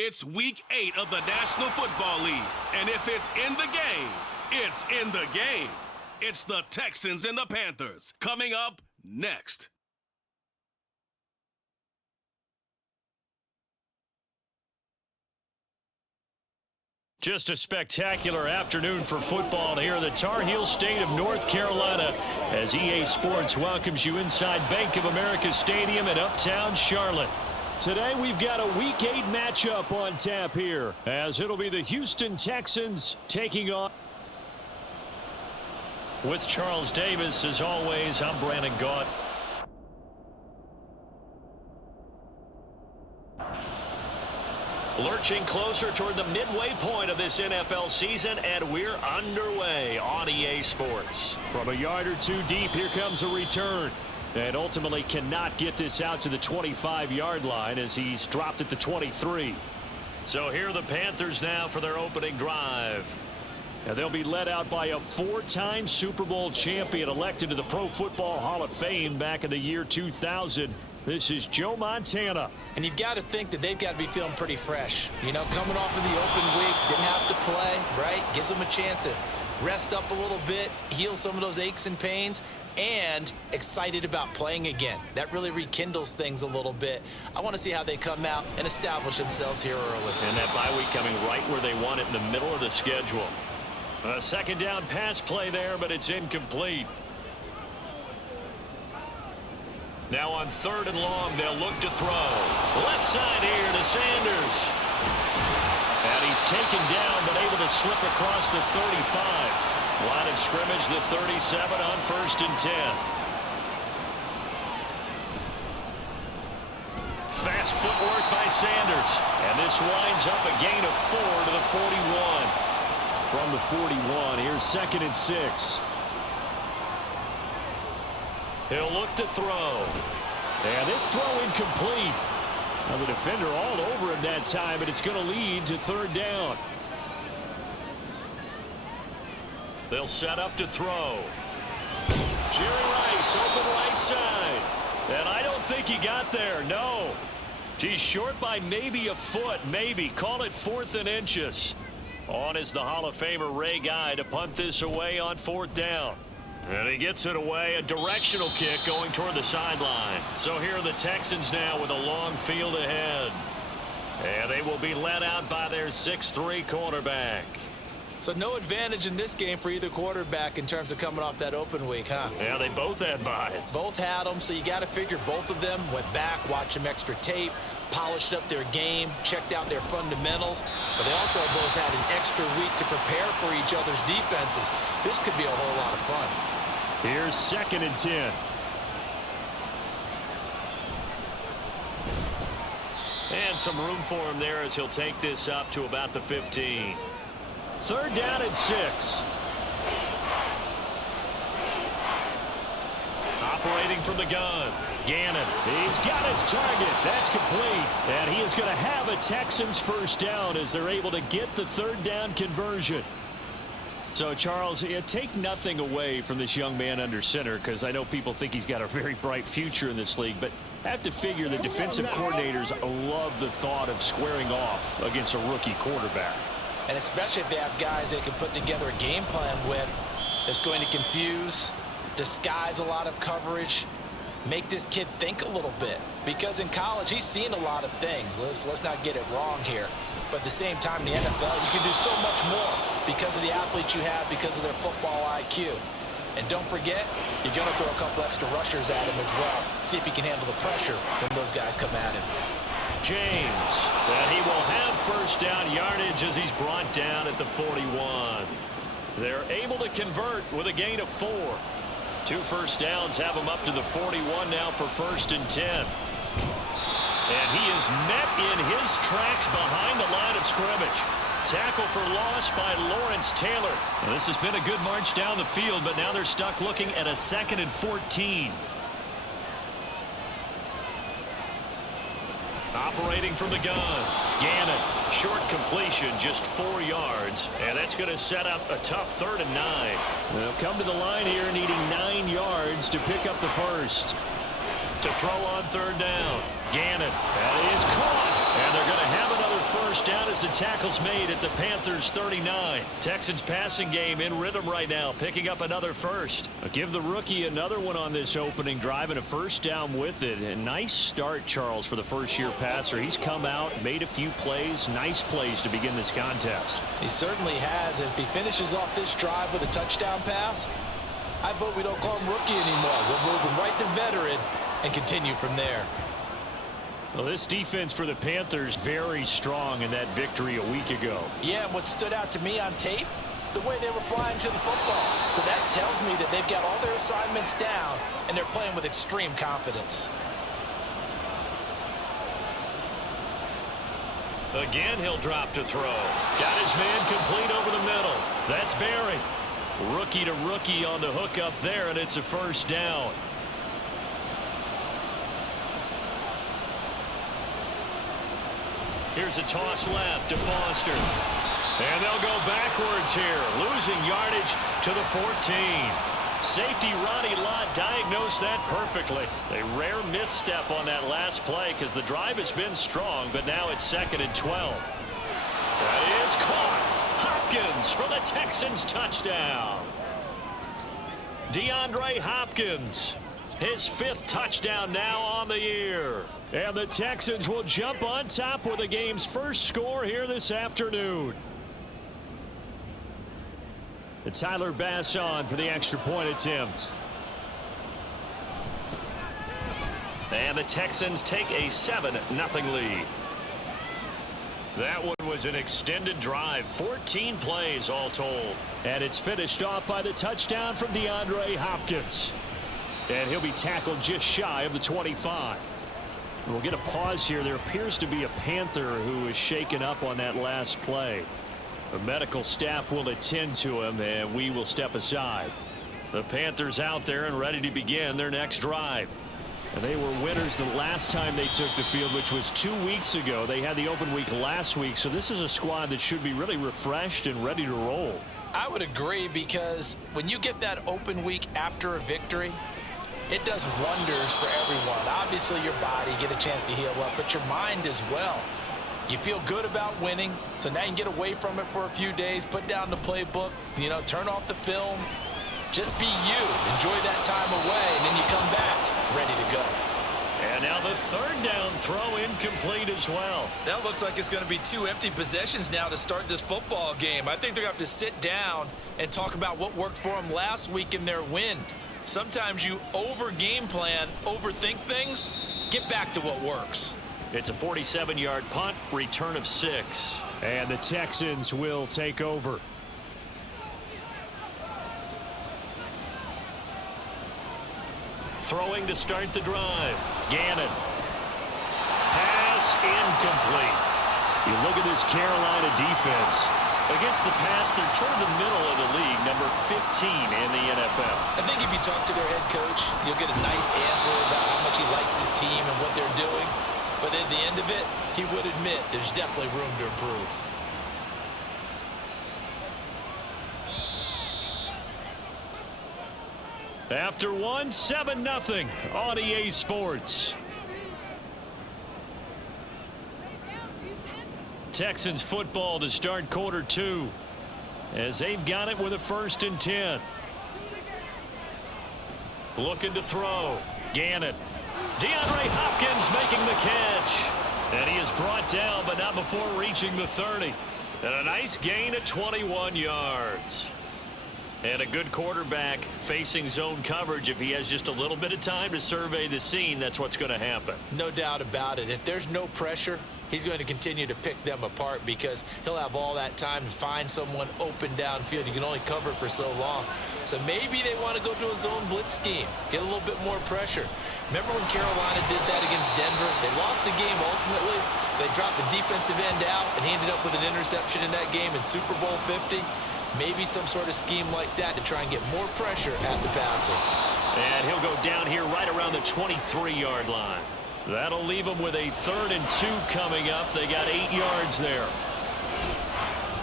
It's Week 8 of the National Football League, and if it's in the game, it's in the game. It's the Texans and the Panthers coming up next. Just a spectacular afternoon for football here in the Tar Heel state of North Carolina as EA Sports welcomes you inside Bank of America Stadium in uptown Charlotte. Today we've got a Week 8 matchup on tap here as it'll be the Houston Texans taking on. With Charles Davis, as always, I'm Brandon Gaunt. Lurching closer toward the midway point of this NFL season, and we're underway on EA Sports. From a yard or two deep, here comes a return. And ultimately cannot get this out to the 25-yard line as he's dropped at the 23. So here are the Panthers now for their opening drive. And they'll be led out by a 4-time Super Bowl champion elected to the Pro Football Hall of Fame back in the year 2000. This is Joe Montana. And you've got to think that they've got to be feeling pretty fresh. You know, coming off of the open week, didn't have to play, right? Gives them a chance to rest up a little bit, heal some of those aches and pains, and excited about playing again. That really rekindles things a little bit. I want to see how they come out and establish themselves here early. And that bye week coming right where they want it, in the middle of the schedule. A second down pass play there, but it's incomplete. Now on 3rd and long, they'll look to throw. Left side here to Sanders. And he's taken down, but able to slip across the 35. Line of scrimmage, the 37 on 1st and 10. Fast footwork by Sanders. And this winds up a gain of 4 to the 41. From the 41, here's 2nd and 6. He'll look to throw. And this throw incomplete. Now the defender all over him that time, but it's going to lead to 3rd down. They'll set up to throw. Jerry Rice, open right side. And I don't think he got there, no. He's short by maybe a foot, maybe. Call it 4th and inches. On is the Hall of Famer Ray Guy to punt this away on 4th down. And he gets it away, a directional kick going toward the sideline. So here are the Texans now with a long field ahead. And they will be led out by their 6'3" quarterback. So no advantage in this game for either quarterback in terms of coming off that open week, huh? Yeah, they both had buys. Both had them, so you got to figure both of them went back, watched some extra tape, polished up their game, checked out their fundamentals, but they also both had an extra week to prepare for each other's defenses. This could be a whole lot of fun. Here's 2nd and 10. And some room for him there as he'll take this up to about the 15. 3rd down and 6. Operating from the gun. Gannon. He's got his target. That's complete. And he is going to have a Texans 1st down as they're able to get the 3rd down conversion. So, Charles, take nothing away from this young man under center, because I know people think he's got a very bright future in this league, but I have to figure the defensive coordinators love the thought of squaring off against a rookie quarterback. And especially if they have guys they can put together a game plan with that's going to confuse, disguise a lot of coverage, make this kid think a little bit. Because in college, he's seen a lot of things. Let's not get it wrong here. But at the same time, in the NFL, you can do so much more because of the athletes you have, because of their football IQ. And don't forget, you're going to throw a couple extra rushers at him as well. See if he can handle the pressure when those guys come at him. James, and he will have 1st down yardage as he's brought down at the 41. They're able to convert with a gain of 4. 2 1st downs have him up to the 41 now for 1st and 10. And he is met in his tracks behind the line of scrimmage. Tackle for loss by Lawrence Taylor. Now, this has been a good march down the field, but now they're stuck looking at a 2nd and 14. Operating from the gun. Gannon, short completion, just 4 yards. And that's going to set up a tough 3rd and 9. They'll come to the line here needing 9 yards to pick up the 1st. To throw on 3rd down. Gannon, that is caught. And they're going to have another first down as the tackle's made at the Panthers 39. Texans passing game in rhythm right now, picking up another first. Give the rookie another one on this opening drive and a first down with it. A nice start, Charles, for the first-year passer. He's come out, made a few plays, nice plays to begin this contest. He certainly has. If he finishes off this drive with a touchdown pass, I vote we don't call him rookie anymore. We'll move him right to veteran and continue from there. Well, this defense for the Panthers very strong in that victory a week ago. Yeah, and what stood out to me on tape, the way they were flying to the football. So that tells me that they've got all their assignments down and they're playing with extreme confidence. Again, he'll drop to throw. Got his man complete over the middle. That's Barry. Rookie to rookie on the hook up there, and it's a first down. Here's a toss left to Foster. And they'll go backwards here, losing yardage to the 14. Safety Ronnie Lott diagnosed that perfectly. A rare misstep on that last play because the drive has been strong, but now it's 2nd and 12. That is caught. Hopkins for the Texans touchdown. DeAndre Hopkins, his 5th touchdown now on the year. And the Texans will jump on top with the game's first score here this afternoon. And Tyler Bass on for the extra point attempt. And the Texans take a 7-0 lead. That one was an extended drive, 14 plays all told. And it's finished off by the touchdown from DeAndre Hopkins. And he'll be tackled just shy of the 25. We'll get a pause here. There appears to be a Panther who is shaken up on that last play. The medical staff will attend to him, and we will step aside. The Panthers out there and ready to begin their next drive. And they were winners the last time they took the field, which was 2 weeks ago. They had the open week last week, so this is a squad that should be really refreshed and ready to roll. I would agree, because when you get that open week after a victory, it does wonders for everyone. Obviously, your body, get a chance to heal up, but your mind as well. You feel good about winning, so now you can get away from it for a few days, put down the playbook, turn off the film. Just be you. Enjoy that time away, and then you come back ready to go. And now the 3rd down throw incomplete as well. That looks like it's going to be 2 empty possessions now to start this football game. I think they're going to have to sit down and talk about what worked for them last week in their win. Sometimes you over-game plan, overthink things, get back to what works. It's a 47-yard punt, return of 6. And the Texans will take over. Throwing to start the drive. Gannon. Pass incomplete. You look at this Carolina defense. Against the pass, they're toward the middle of the league, number 15 in the NFL. I think if you talk to their head coach, you'll get a nice answer about how much he likes his team and what they're doing. But at the end of it, he would admit there's definitely room to improve. After one, 7-0 on EA Sports. Texans football to start quarter 2 as they've got it with a 1st and 10. Looking to throw. Gannon. DeAndre Hopkins making the catch. And he is brought down, but not before reaching the 30. And a nice gain at 21 yards. And a good quarterback facing zone coverage. If he has just a little bit of time to survey the scene, that's what's going to happen. No doubt about it. If there's no pressure, he's going to continue to pick them apart because he'll have all that time to find someone open downfield. You can only cover for so long. So maybe they want to go to a zone blitz scheme, get a little bit more pressure. Remember when Carolina did that against Denver? They lost the game ultimately. They dropped the defensive end out, and he ended up with an interception in that game in Super Bowl 50. Maybe some sort of scheme like that to try and get more pressure at the passer. And he'll go down here right around the 23-yard line. That'll leave them with a 3rd and 2 coming up. They got 8 yards there.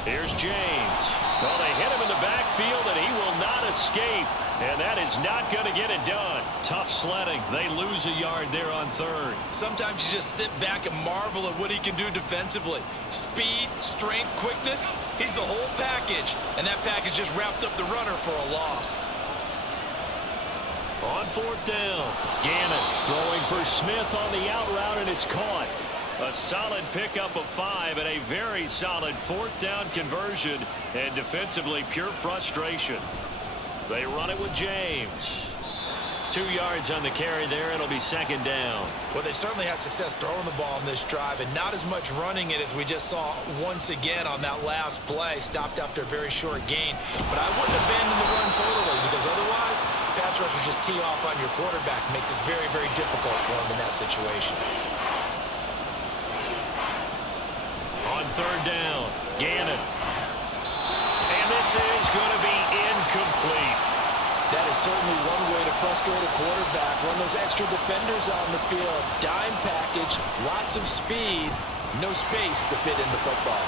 Here's James. Well, they hit him in the backfield, and he will not escape. And that is not going to get it done. Tough sledding. They lose a yard there on third. Sometimes you just sit back and marvel at what he can do defensively. Speed, strength, quickness. He's the whole package. And that package just wrapped up the runner for a loss. On fourth down, Gannon throwing for Smith on the out route, and it's caught. A solid pickup of 5 and a very solid fourth down conversion, and defensively pure frustration. They run it with James. 2 yards on the carry there. It'll be second down. Well, they certainly had success throwing the ball in this drive, and not as much running it as we just saw once again on that last play. Stopped after a very short gain. But I wouldn't abandon the run totally, because otherwise, pass rushers just tee off on your quarterback. Makes it very, very difficult for him in that situation. On third down, Gannon. And this is going to be incomplete. That is certainly one way to frustrate a quarterback. Run those extra defenders on the field. Dime package, lots of speed, no space to fit in the football.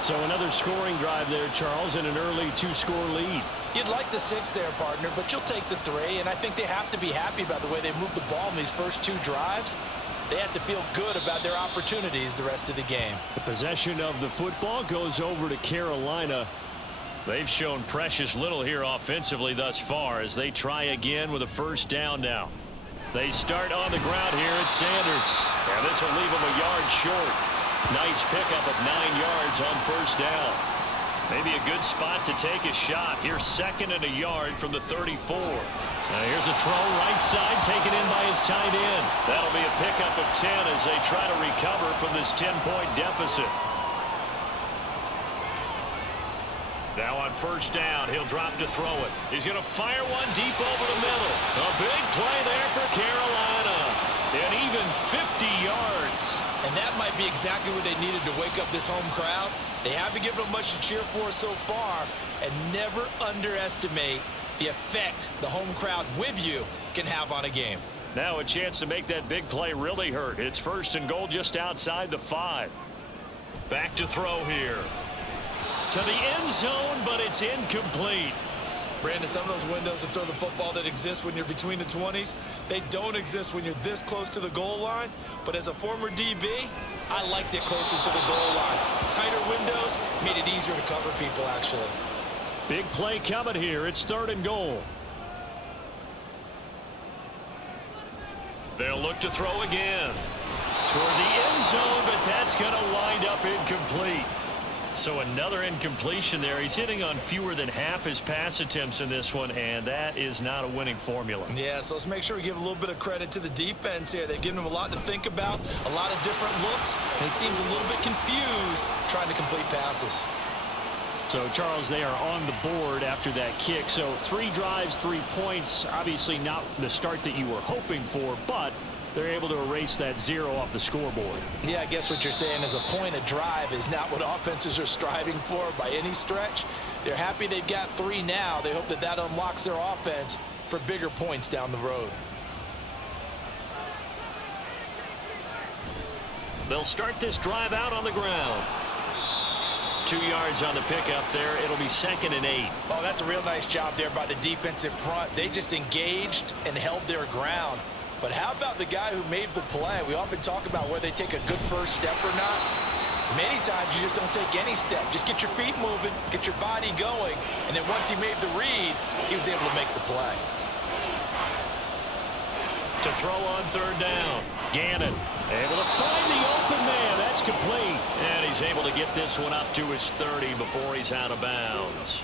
So another scoring drive there, Charles, and an early 2-score lead. You'd like the 6 there, partner, but you'll take the 3, and I think they have to be happy about the way they moved the ball in these first 2 drives. They have to feel good about their opportunities the rest of the game. The possession of the football goes over to Carolina. They've shown precious little here offensively thus far as they try again with a first down now. They start on the ground here at Sanders. And this will leave them a yard short. Nice pickup of 9 yards on first down. Maybe a good spot to take a shot. Here's second and a yard from the 34. Here's a throw right side taken in by his tight end. That'll be a pickup of 10 as they try to recover from this 10-point deficit. Now on first down, he'll drop to throw it. He's going to fire one deep over the middle. A big play there for Carolina. And even 50 yards. And that might be exactly what they needed to wake up this home crowd. They haven't given them much to cheer for so far. And never underestimate the effect the home crowd with you can have on a game. Now a chance to make that big play really hurt. It's first and goal just outside the 5. Back to throw here. To the end zone, but it's incomplete. Brandon, some of those windows to throw the football that exist when you're between the 20s, they don't exist when you're this close to the goal line. But as a former DB, I liked it closer to the goal line. Tighter windows made it easier to cover people, actually. Big play coming here. It's third and goal. They'll look to throw again. Toward the end zone, but that's going to wind up incomplete. So another incompletion there. He's hitting on fewer than half his pass attempts in this one, and that is not a winning formula. Yeah, so let's make sure we give a little bit of credit to the defense here. They've given him a lot to think about, a lot of different looks, and he seems a little bit confused trying to complete passes. So, Charles, they are on the board after that kick. So 3 drives, 3 points. Obviously not the start that you were hoping for, but they're able to erase that 0 off the scoreboard. Yeah, I guess what you're saying is a point a drive is not what offenses are striving for by any stretch. They're happy they've got 3 now. They hope that that unlocks their offense for bigger points down the road. They'll start this drive out on the ground. 2 yards on the pickup there. It'll be second and 8. Oh, that's a real nice job there by the defensive front. They just engaged and held their ground. But how about the guy who made the play? We often talk about whether they take a good first step or not. Many times you just don't take any step. Just get your feet moving, get your body going, and then once he made the read, he was able to make the play. To throw on third down, Gannon able to find the open man. That's complete. And he's able to get this one up to his 30 before he's out of bounds.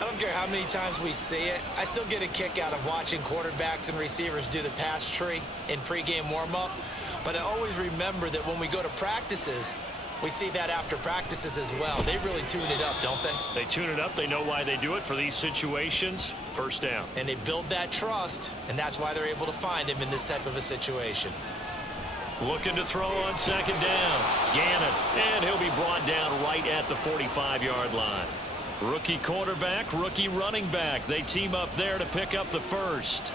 I don't care how many times we see it. I still get a kick out of watching quarterbacks and receivers do the pass tree in pregame warm-up. But I always remember that when we go to practices, we see that after practices as well. They really tune it up, don't they? They tune it up. They know why they do it for these situations. First down. And they build that trust, and that's why they're able to find him in this type of a situation. Looking to throw on second down. Gannon. And he'll be brought down right at the 45-yard line. Rookie quarterback, rookie running back. They team up there to pick up the first.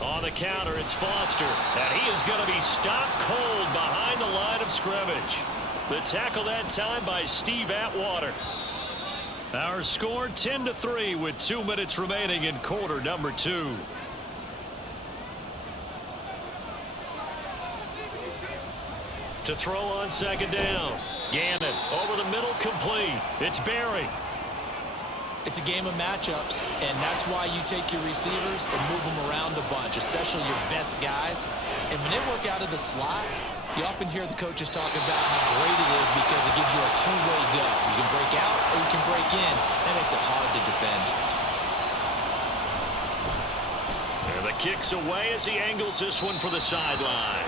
On the counter, it's Foster. And he is going to be stopped cold behind the line of scrimmage. The tackle that time by Steve Atwater. Our score 10-3 with 2 minutes remaining in quarter number 2. To throw on second down. Gannon over the middle, complete. It's Barry. It's a game of matchups, and that's why you take your receivers and move them around a bunch, especially your best guys. And when they work out of the slot, you often hear the coaches talk about how great it is because it gives you a two-way go. You can break out or you can break in. That makes it hard to defend. And the kick's away as he angles this one for the sideline.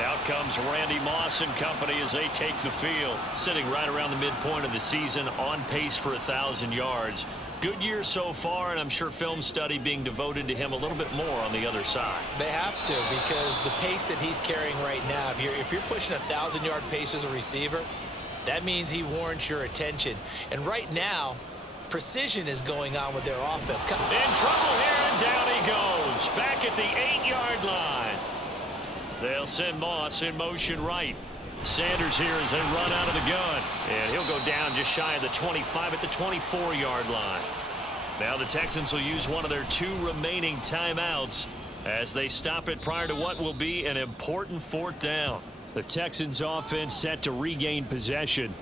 Out comes Randy Moss and company as they take the field. Sitting right around the midpoint of the season, on pace for 1,000 yards. Good year so far, and I'm sure film study being devoted to him a little bit more on the other side. They have to, because the pace that he's carrying right now, if you're pushing 1,000-yard pace as a receiver, that means he warrants your attention. And right now, precision is going on with their offense. In trouble here, and down he goes. Back at the 8-yard line. They'll send Moss in motion right. Sanders here as they run out of the gun. And he'll go down just shy of the 25 at the 24-yard line. Now the Texans will use one of their 2 remaining timeouts as they stop it prior to what will be an important 4th down. The Texans offense set to regain possession.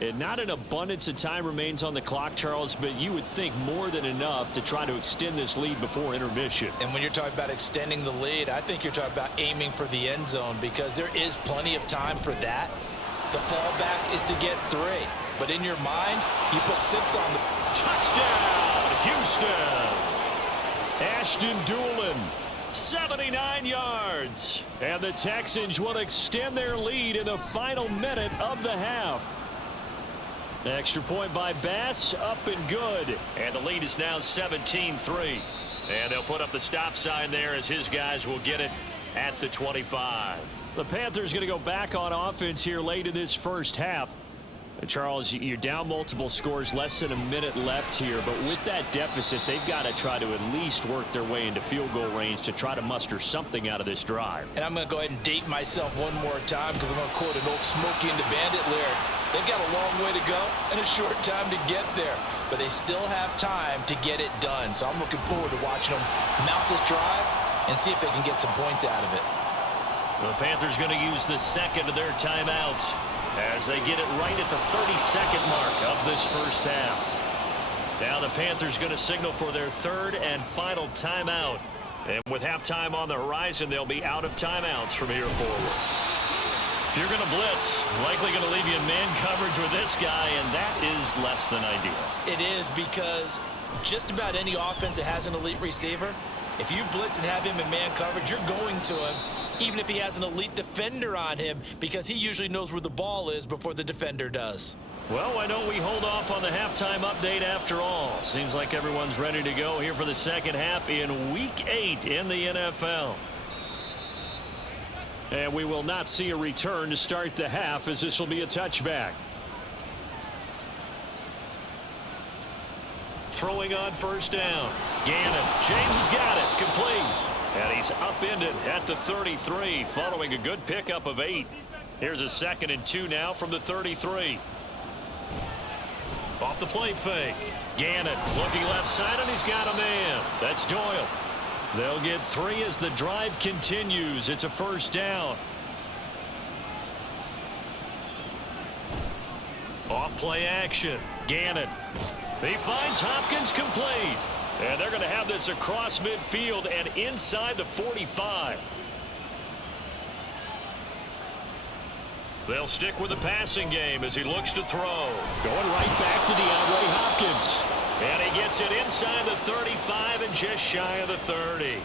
And not an abundance of time remains on the clock, Charles, but you would think more than enough to try to extend this lead before intermission. And when you're talking about extending the lead, I think you're talking about aiming for the end zone because there is plenty of time for that. The fallback is to get 3. But in your mind, you put 6 on the touchdown, Houston. Ashton Doolin, 79 yards. And the Texans will extend their lead in the final minute of the half. Extra point by Bass, up and good. And the lead is now 17-3. And they'll put up the stop sign there as his guys will get it at the 25. The Panthers going to go back on offense here late in this first half. Charles, you're down multiple scores, less than a minute left here. But with that deficit, they've got to try to at least work their way into field goal range to try to muster something out of this drive. And I'm going to go ahead and date myself one more time because I'm going to quote an old Smokey and the Bandit lyric. They've got a long way to go and a short time to get there. But they still have time to get it done. So I'm looking forward to watching them mount this drive and see if they can get some points out of it. The Panthers going to use the second of their timeouts as they get it right at the 32nd mark of this first half. Now the Panthers going to signal for their 3rd and final timeout. And with halftime on the horizon, they'll be out of timeouts from here forward. If you're going to blitz, likely going to leave you in man coverage with this guy, and that is less than ideal. It is because just about any offense that has an elite receiver, if you blitz and have him in man coverage, you're going to him, even if he has an elite defender on him, because he usually knows where the ball is before the defender does. Well, why don't we hold off on the halftime update after all? Seems like everyone's ready to go here for the second half in Week 8 in the NFL. And we will not see a return to start the half as this will be a touchback. Throwing on first down. Gannon. James has got it. Complete. And he's upended at the 33 following a good pickup of 8. Here's a 2nd and 2 now from the 33. Off the play fake. Gannon looking left side, and he's got a man. That's Doyle. They'll get 3 as the drive continues. It's a first down. Off play action. Gannon. He finds Hopkins complete. And they're going to have this across midfield and inside the 45. They'll stick with the passing game as he looks to throw. Going right back to DeAndre Hopkins. And he gets it inside the 35 and just shy of the 30.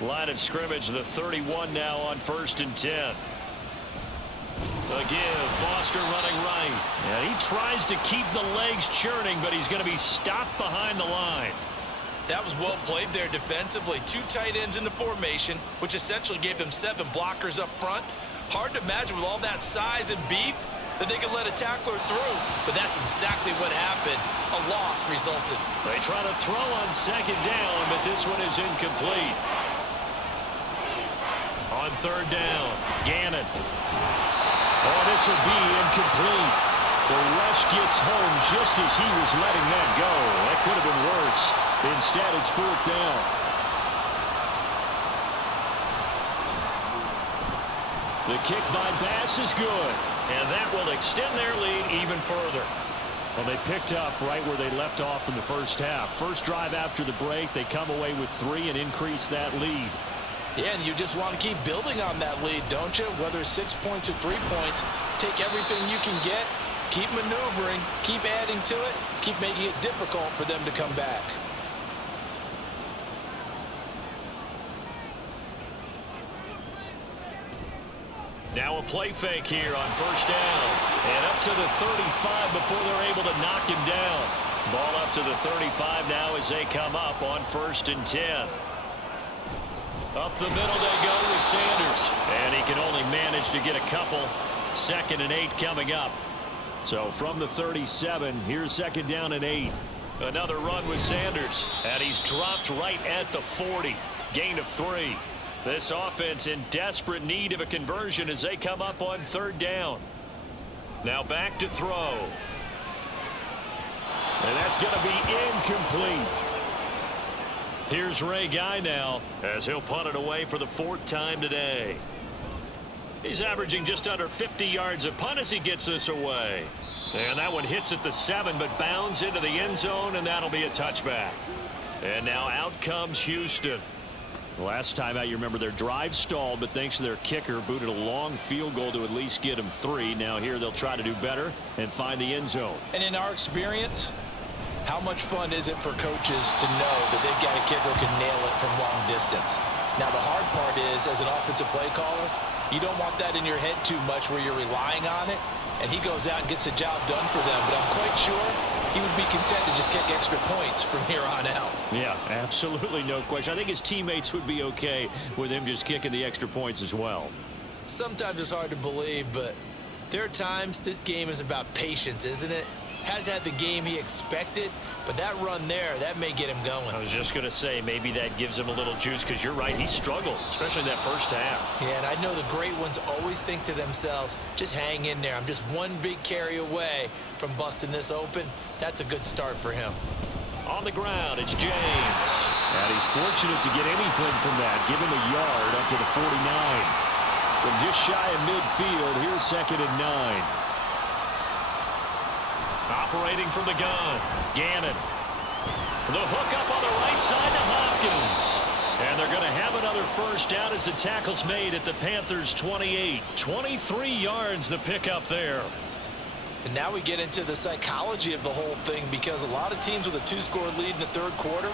Line of scrimmage, the 31 now on 1st and 10. Again, Foster running right. And he tries to keep the legs churning, but he's going to be stopped behind the line. That was well played there defensively. 2 tight ends in the formation, which essentially gave them 7 blockers up front. Hard to imagine with all that size and beef that they could let a tackler through. But that's exactly what happened. A loss resulted. They try to throw on second down, but this one is incomplete. On third down, Gannon. Oh, this will be incomplete. The rush gets home just as he was letting that go. That could have been worse. Instead, it's 4th down. The kick by Bass is good, and that will extend their lead even further. Well, they picked up right where they left off in the first half. First drive after the break, they come away with 3 and increase that lead. Yeah, and you just want to keep building on that lead, don't you? Whether it's 6 points or 3 points, take everything you can get, keep maneuvering, keep adding to it, keep making it difficult for them to come back. Now a play fake here on first down. And up to the 35 before they're able to knock him down. Ball up to the 35 now as they come up on 1st and 10. Up the middle they go with Sanders. And he can only manage to get a couple. 2nd and 8 coming up. So from the 37, here's 2nd down and 8. Another run with Sanders. And he's dropped right at the 40. Gain of 3. This offense in desperate need of a conversion as they come up on 3rd down. Now back to throw. And that's going to be incomplete. Here's Ray Guy now as he'll punt it away for the 4th time today. He's averaging just under 50 yards a punt as he gets this away. And that one hits at the 7 but bounds into the end zone, and that'll be a touchback. And now out comes Houston. Last time out, you remember their drive stalled, but thanks to their kicker, booted a long field goal to at least get them 3. Now here they'll try to do better and find the end zone. And in our experience, how much fun is it for coaches to know that they've got a kicker who can nail it from long distance? Now the hard part is, as an offensive play caller, you don't want that in your head too much where you're relying on it, and he goes out and gets the job done for them. But I'm quite sure he would be content to just kick extra points from here on out. Yeah, absolutely no question. I think his teammates would be okay with him just kicking the extra points as well. Sometimes it's hard to believe, but there are times this game is about patience, isn't it? Has had the game he expected, but that run there, that may get him going. I was just going to say, maybe that gives him a little juice, because you're right, he struggled, especially in that first half. Yeah, and I know the great ones always think to themselves, just hang in there. I'm just one big carry away from busting this open. That's a good start for him. On the ground, it's James. And he's fortunate to get anything from that. Give him a yard up to the 49. From just shy of midfield, here's 2nd and 9. Operating from the gun, Gannon. The hook up on the right side to Hopkins. And they're going to have another first down as the tackle's made at the Panthers' 28. 23 yards the pickup there. And now we get into the psychology of the whole thing, because a lot of teams with a 2-score lead in the 3rd quarter,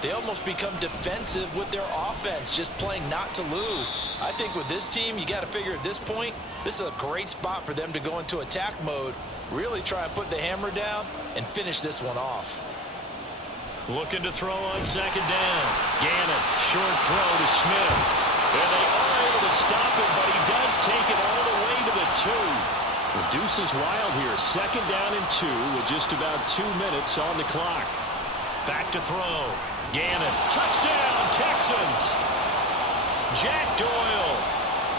they almost become defensive with their offense, just playing not to lose. I think with this team, you got to figure at this point, this is a great spot for them to go into attack mode, really try and put the hammer down and finish this one off. Looking to throw on 2nd down. Gannon, short throw to Smith. And they are able to stop him, but he does take it all the way to the 2. The deuce is wild here. 2nd down and 2 with just about 2 minutes on the clock. Back to throw. Gannon, touchdown, Texans. Jack Doyle,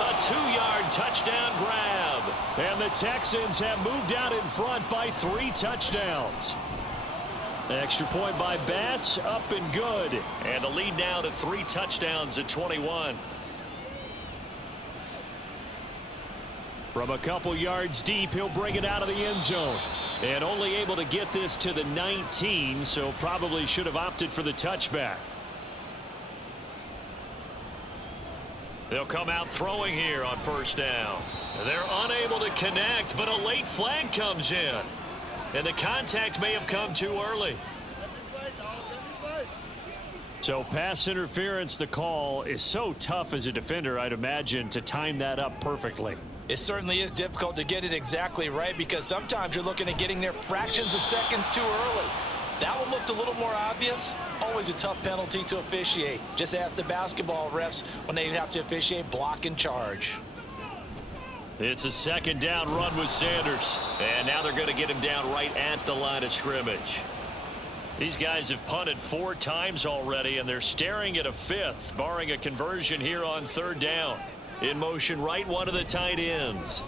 a 2-yard touchdown grab. And the Texans have moved out in front by 3 touchdowns. Extra point by Bass, up and good. And the lead now to 3 touchdowns at 21. From a couple yards deep, he'll bring it out of the end zone. And only able to get this to the 19, so probably should have opted for the touchback. They'll come out throwing here on first down. They're unable to connect, but a late flag comes in. And the contact may have come too early. So pass interference, the call is so tough as a defender, I'd imagine, to time that up perfectly. It certainly is difficult to get it exactly right, because sometimes you're looking at getting there fractions of seconds too early. That one looked a little more obvious. Always a tough penalty to officiate. Just ask the basketball refs when they have to officiate block and charge. It's a 2nd down run with Sanders. And now they're going to get him down right at the line of scrimmage. These guys have punted 4 times already, and they're staring at a 5th, barring a conversion here on 3rd down. In motion right, one of the tight ends.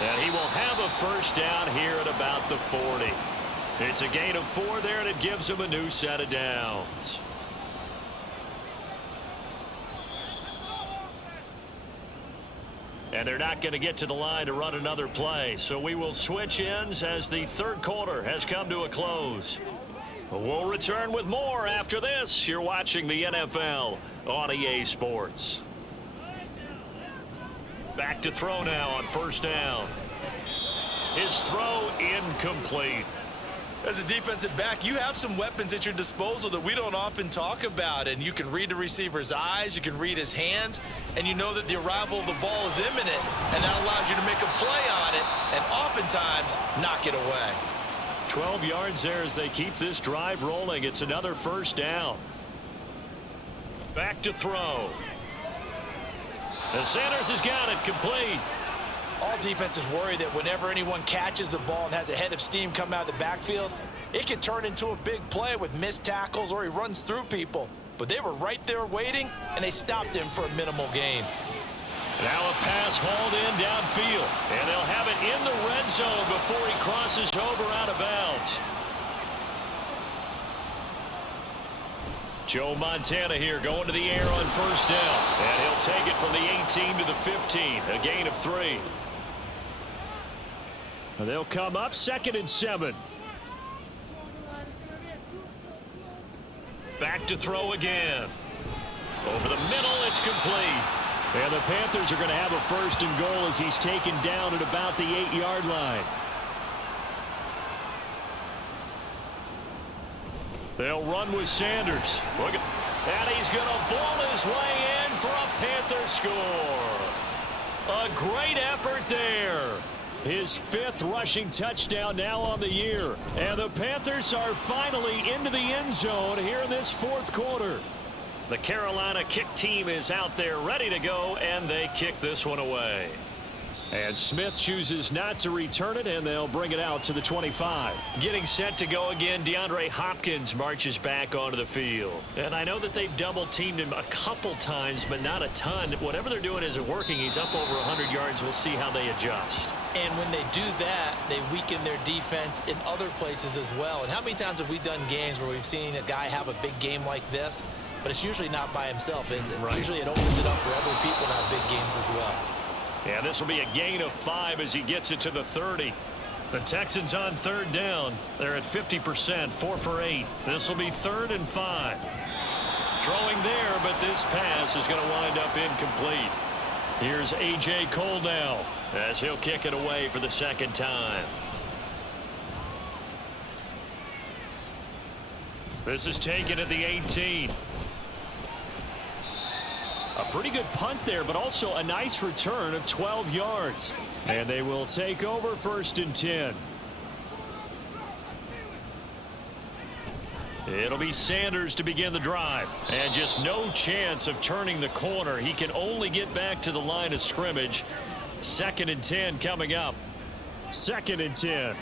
And he will have a first down here at about the 40. It's a gain of 4 there, and it gives him a new set of downs. And they're not going to get to the line to run another play. So we will switch ends as the third quarter has come to a close. We'll return with more after this. You're watching the NFL on EA Sports. Back to throw now on first down. His throw incomplete. As a defensive back, you have some weapons at your disposal that we don't often talk about, and you can read the receiver's eyes, you can read his hands, and you know that the arrival of the ball is imminent, and that allows you to make a play on it and oftentimes knock it away. 12 yards there as they keep this drive rolling. It's another first down. Back to throw. And Sanders has got it complete. All defenses worry that whenever anyone catches the ball and has a head of steam come out of the backfield, it can turn into a big play with missed tackles or he runs through people. But they were right there waiting, and they stopped him for a minimal gain. Now a pass hauled in downfield, and they'll have it in the red zone before he crosses over out of bounds. Joe Montana here going to the air on first down, and he'll take it from the 18 to the 15, a gain of 3. They'll come up 2nd and 7. Back to throw again. Over the middle, it's complete. And the Panthers are going to have a 1st and goal as he's taken down at about the 8-yard line. They'll run with Sanders. Look at, and he's going to ball his way in for a Panther score. A great effort there. His 5th rushing touchdown now on the year. And the Panthers are finally into the end zone here in this 4th quarter. The Carolina kick team is out there ready to go, and they kick this one away. And Smith chooses not to return it, and they'll bring it out to the 25. Getting set to go again, DeAndre Hopkins marches back onto the field. And I know that they've double-teamed him a couple times, but not a ton. Whatever they're doing isn't working. He's up over 100 yards. We'll see how they adjust. And when they do that, they weaken their defense in other places as well. And how many times have we done games where we've seen a guy have a big game like this, but it's usually not by himself, is it? Right. Usually it opens it up for other people to have big games as well. Yeah, this will be a gain of 5 as he gets it to the 30. The Texans on 3rd down. They're at 50%, 4 for 8. This will be 3rd and 5. Throwing there, but this pass is going to wind up incomplete. Here's A.J. Cole now as he'll kick it away for the 2nd time. This is taken at the 18. A pretty good punt there, but also a nice return of 12 yards. And they will take over 1st and 10. It'll be Sanders to begin the drive. And just no chance of turning the corner. He can only get back to the line of scrimmage. 2nd and 10 coming up. 2nd and 10.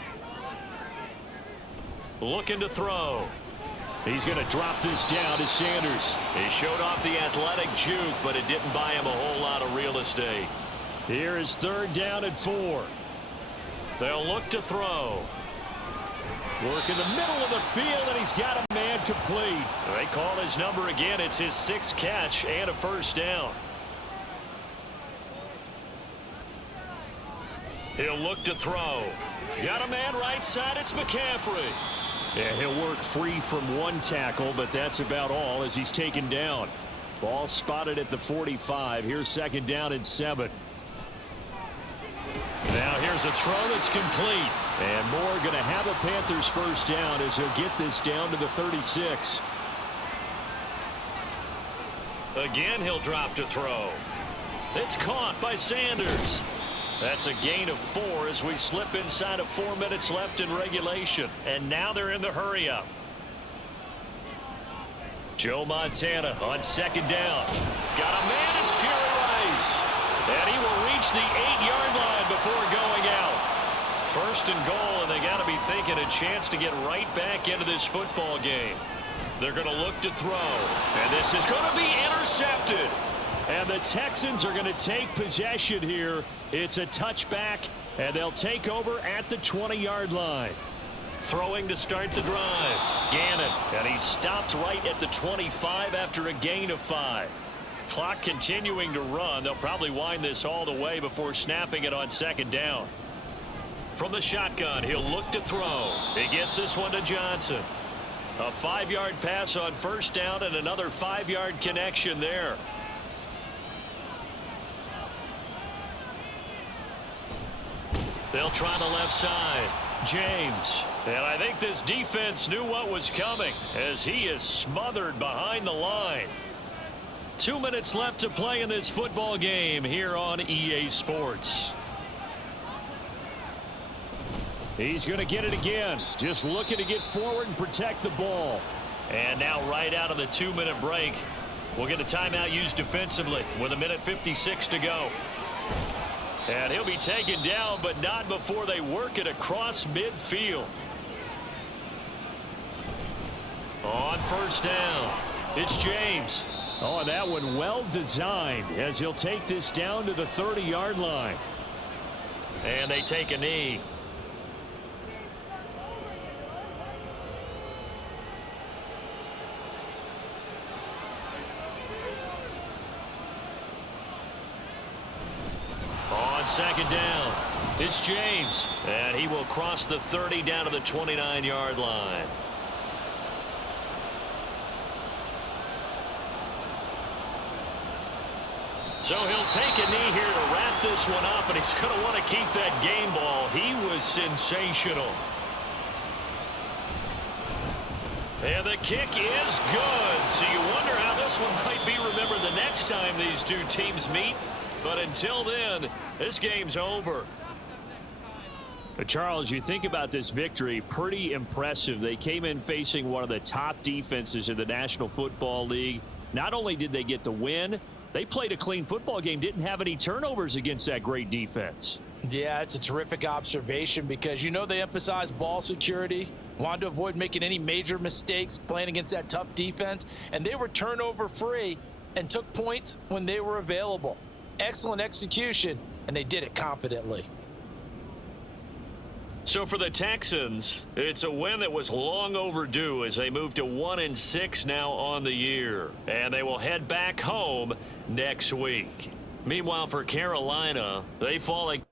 Looking to throw. He's going to drop this down to Sanders. He showed off the athletic juke, but it didn't buy him a whole lot of real estate. Here is 3rd down at 4. They'll look to throw. Work in the middle of the field, and he's got a man complete. They call his number again. It's his 6th catch and a 1st down. He'll look to throw. Got a man right side. It's McCaffrey. Yeah, he'll work free from one tackle, but that's about all as he's taken down. Ball spotted at the 45. Here's 2nd down and 7. Now here's a throw that's complete. And Moore going to have a Panthers 1st down as he'll get this down to the 36. Again, he'll drop to throw. It's caught by Sanders. That's a gain of 4 as we slip inside of 4 minutes left in regulation. And now they're in the hurry-up. Joe Montana on 2nd down. Got a man, it's Jerry Rice. And he will reach the 8-yard line before going out. 1st and goal, and they got to be thinking a chance to get right back into this football game. They're going to look to throw. And this is going to be intercepted. And the Texans are going to take possession here. It's a touchback, and they'll take over at the 20-yard line. Throwing to start the drive. Gannon, and he stopped right at the 25 after a gain of 5. Clock continuing to run. They'll probably wind this all the way before snapping it on second down. From the shotgun, he'll look to throw. He gets this one to Johnson. A 5-yard pass on first down and another 5-yard connection there. They'll try the left side. James. And I think this defense knew what was coming as he is smothered behind the line. 2 minutes left to play in this football game here on EA Sports. He's going to get it again. Just looking to get forward and protect the ball. And now right out of the 2-minute break, we'll get a timeout used defensively with 1:56 to go. And he'll be taken down, but not before they work it across midfield. On first down, it's James. Oh, and that one well designed as he'll take this down to the 30-yard line. And they take a knee. On second down, it's James. And he will cross the 30 down to the 29-yard line. So he'll take a knee here to wrap this one up, and he's going to want to keep that game ball. He was sensational. And the kick is good. So you wonder how this one might be remembered the next time these two teams meet. But until then, this game's over. Charles, you think about this victory, pretty impressive. They came in facing one of the top defenses in the National Football League. Not only did they get the win, they played a clean football game, didn't have any turnovers against that great defense. Yeah, it's a terrific observation because, you know, they emphasize ball security, wanted to avoid making any major mistakes playing against that tough defense, and they were turnover free and took points when they were available. Excellent execution, and they did it confidently. So for the Texans, it's a win that was long overdue as they move to 1-6 now on the year. And they will head back home next week. Meanwhile, for Carolina, they fall like